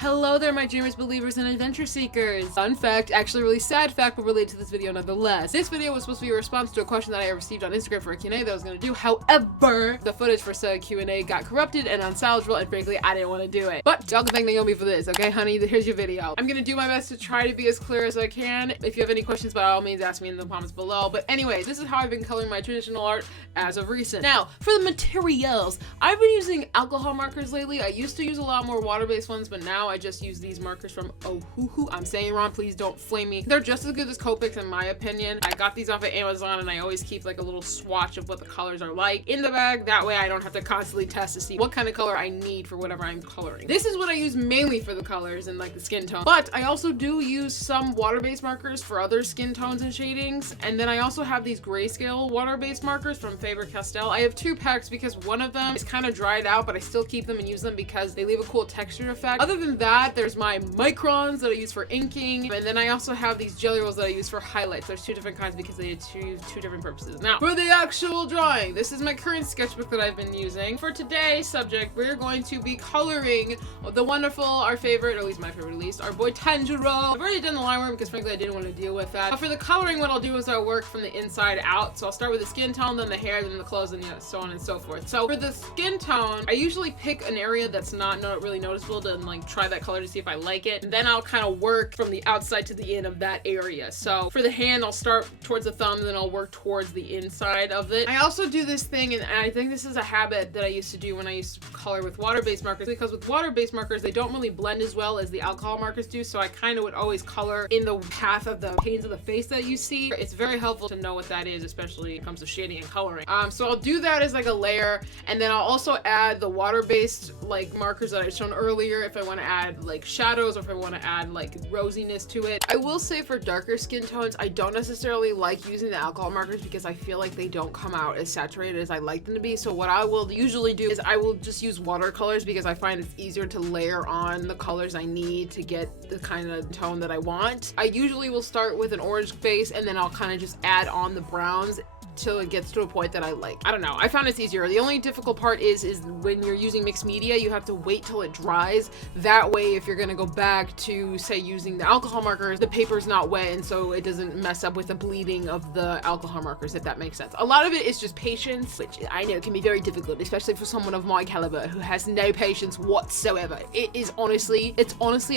Hello there, my dreamers, believers, and adventure seekers. Fun fact, actually really sad fact, but related to this video nonetheless. This video was supposed to be a response to a question that I received on Instagram for a Q&A that I was going to do. However, the footage for said Q&A got corrupted and unsalvageable, and frankly, I didn't want to do it. But y'all can thank Naomi for this, okay, honey? Here's your video. I'm going to do my best to try to be as clear as I can. If you have any questions, by all means, ask me in the comments below. But anyways, this is how I've been coloring my traditional art as of recent. Now, for the materials, I've been using alcohol markers lately. I used to use a lot more water-based ones, but now I just use these markers from Ohuhu. I'm saying wrong, please don't flame me. They're just as good as Copics in my opinion. I got these off of Amazon and I always keep like a little swatch of what the colors are like in the bag. That way I don't have to constantly test to see what kind of color I need for whatever I'm coloring. This is what I use mainly for the colors and like the skin tone. But I also do use some water-based markers for other skin tones and shadings. And then I also have these grayscale water-based markers from Faber-Castell. I have 2 packs because one of them is kind of dried out, but I still keep them and use them because they leave a cool texture effect. Other than that, there's my microns that I use for inking, and then I also have these jelly rolls that I use for highlights. There's 2 different kinds because they achieve 2 different purposes. Now, for the actual drawing, this is my current sketchbook that I've been using. For today's subject, we're going to be coloring the wonderful, our favorite, or at least my favorite at least, our boy Tanjiro. I've already done the line work because frankly I didn't want to deal with that. But for the coloring, what I'll do is I'll work from the inside out. So I'll start with the skin tone, then the hair, then the clothes, and so on and so forth. So for the skin tone, I usually pick an area that's not really noticeable to like try that color to see if I like it. And then I'll kind of work from the outside to the in of that area. So for the hand, I'll start towards the thumb, then I'll work towards the inside of it. I also do this thing, and I think this is a habit that I used to do when I used to color with water-based markers, because with water-based markers, they don't really blend as well as the alcohol markers do. So I kind of would always color in the path of the panes of the face that you see. It's very helpful to know what that is, especially when it comes to shading and coloring. So I'll do that as like a layer, and then I'll also add the water-based like markers that I shown earlier if I want to add like shadows or if I want to add like rosiness to it. I will say for darker skin tones, I don't necessarily like using the alcohol markers because I feel like they don't come out as saturated as I like them to be. So what I will usually do is I will just use watercolors because I find it's easier to layer on the colors I need to get the kind of tone that I want. I usually will start with an orange base and then I'll kind of just add on the browns till it gets to a point that I like. I don't know, I found it's easier. The only difficult part is when you're using mixed media, you have to wait till it dries. That way, if you're gonna go back to say using the alcohol markers, the paper's not wet and so it doesn't mess up with the bleeding of the alcohol markers, if that makes sense. A lot of it is just patience, which I know can be very difficult, especially for someone of my caliber who has no patience whatsoever. It's honestly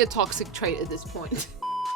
a toxic trait at this point.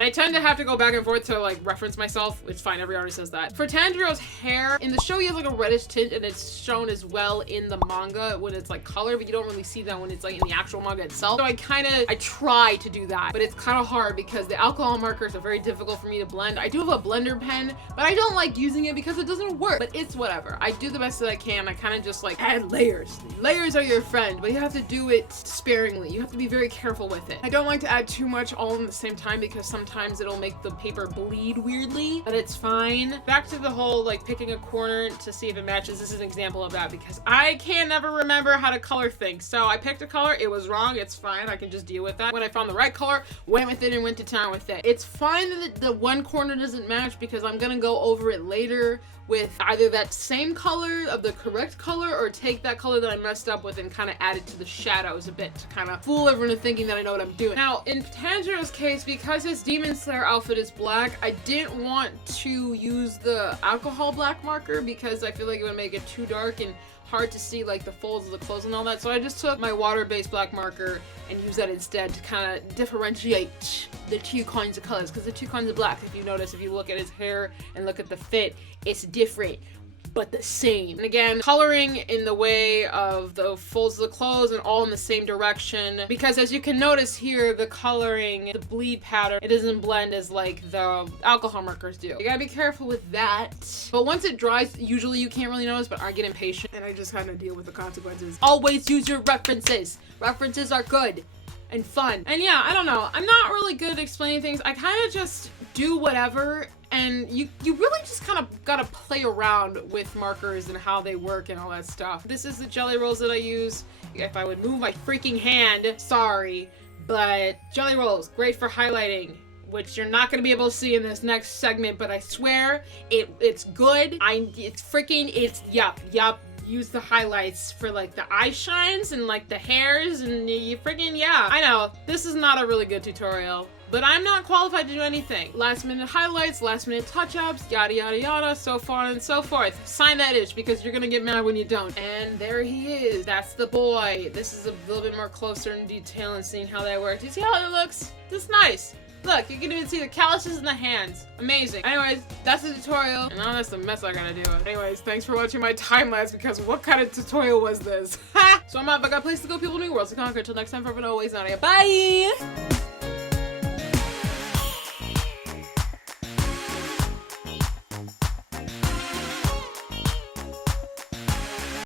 I tend to have to go back and forth to like reference myself. It's fine, every artist says that. For Tanjiro's hair, in the show he has like a reddish tint and it's shown as well in the manga when it's like color, but you don't really see that when it's like in the actual manga itself. So I try to do that, but it's kind of hard because the alcohol markers are very difficult for me to blend. I do have a blender pen, but I don't like using it because it doesn't work, but it's whatever. I do the best that I can. I kind of just like add layers. Layers are your friend, but you have to do it sparingly. You have to be very careful with it. I don't like to add too much all in the same time because sometimes it'll make the paper bleed weirdly, but it's fine. Back to the whole like picking a corner to see if it matches. This is an example of that because I can never remember how to color things. So I picked a color, it was wrong, it's fine, I can just deal with that. When I found the right color, went with it and went to town with it. It's fine that the one corner doesn't match because I'm gonna go over it later with either that same color of the correct color or take that color that I messed up with and kind of add it to the shadows a bit to kind of fool everyone into thinking that I know what I'm doing. Now, in Tanjiro's case, because his Demon Slayer outfit is black, I didn't want to use the alcohol black marker because I feel like it would make it too dark and hard to see like the folds of the clothes and all that. So I just took my water-based black marker and used that instead to kind of differentiate the 2 kinds of colors, because the 2 kinds of black, if you notice, if you look at his hair and look at the fit, it's different but the same. And again, coloring in the way of the folds of the clothes and all in the same direction, because as you can notice here, the coloring, the bleed pattern, it doesn't blend as like the alcohol markers do. You gotta be careful with that. But once it dries, usually you can't really notice, but I get impatient and I just kind of deal with the consequences. Always use your references. References are good and fun. And yeah, I don't know, I'm not really good at explaining things. I kind of just do whatever, and you really just kind of gotta play around with markers and how they work and all that stuff. This is the jelly rolls that I use. If I would move my freaking hand, sorry, but jelly rolls, great for highlighting, which you're not gonna be able to see in this next segment, but I swear it's good. It's yup. use the highlights for like the eye shines and like the hairs and you freaking, yeah. I know, this is not a really good tutorial, but I'm not qualified to do anything. Last minute highlights, last minute touch-ups, yada yada yada, so far and so forth. Sign that itch because you're gonna get mad when you don't. And there he is. That's the boy. This is a little bit more closer in detail and seeing how that works. You see how it looks? This is nice. Look, you can even see the calluses in the hands. Amazing. Anyways, that's the tutorial. And now that's the mess I gotta do. Anyways, thanks for watching my time lapse because what kind of tutorial was this? Ha! So I'm out, but I got a place to go, people, new worlds to conquer. Till next time, forever and always, Nadia. Bye!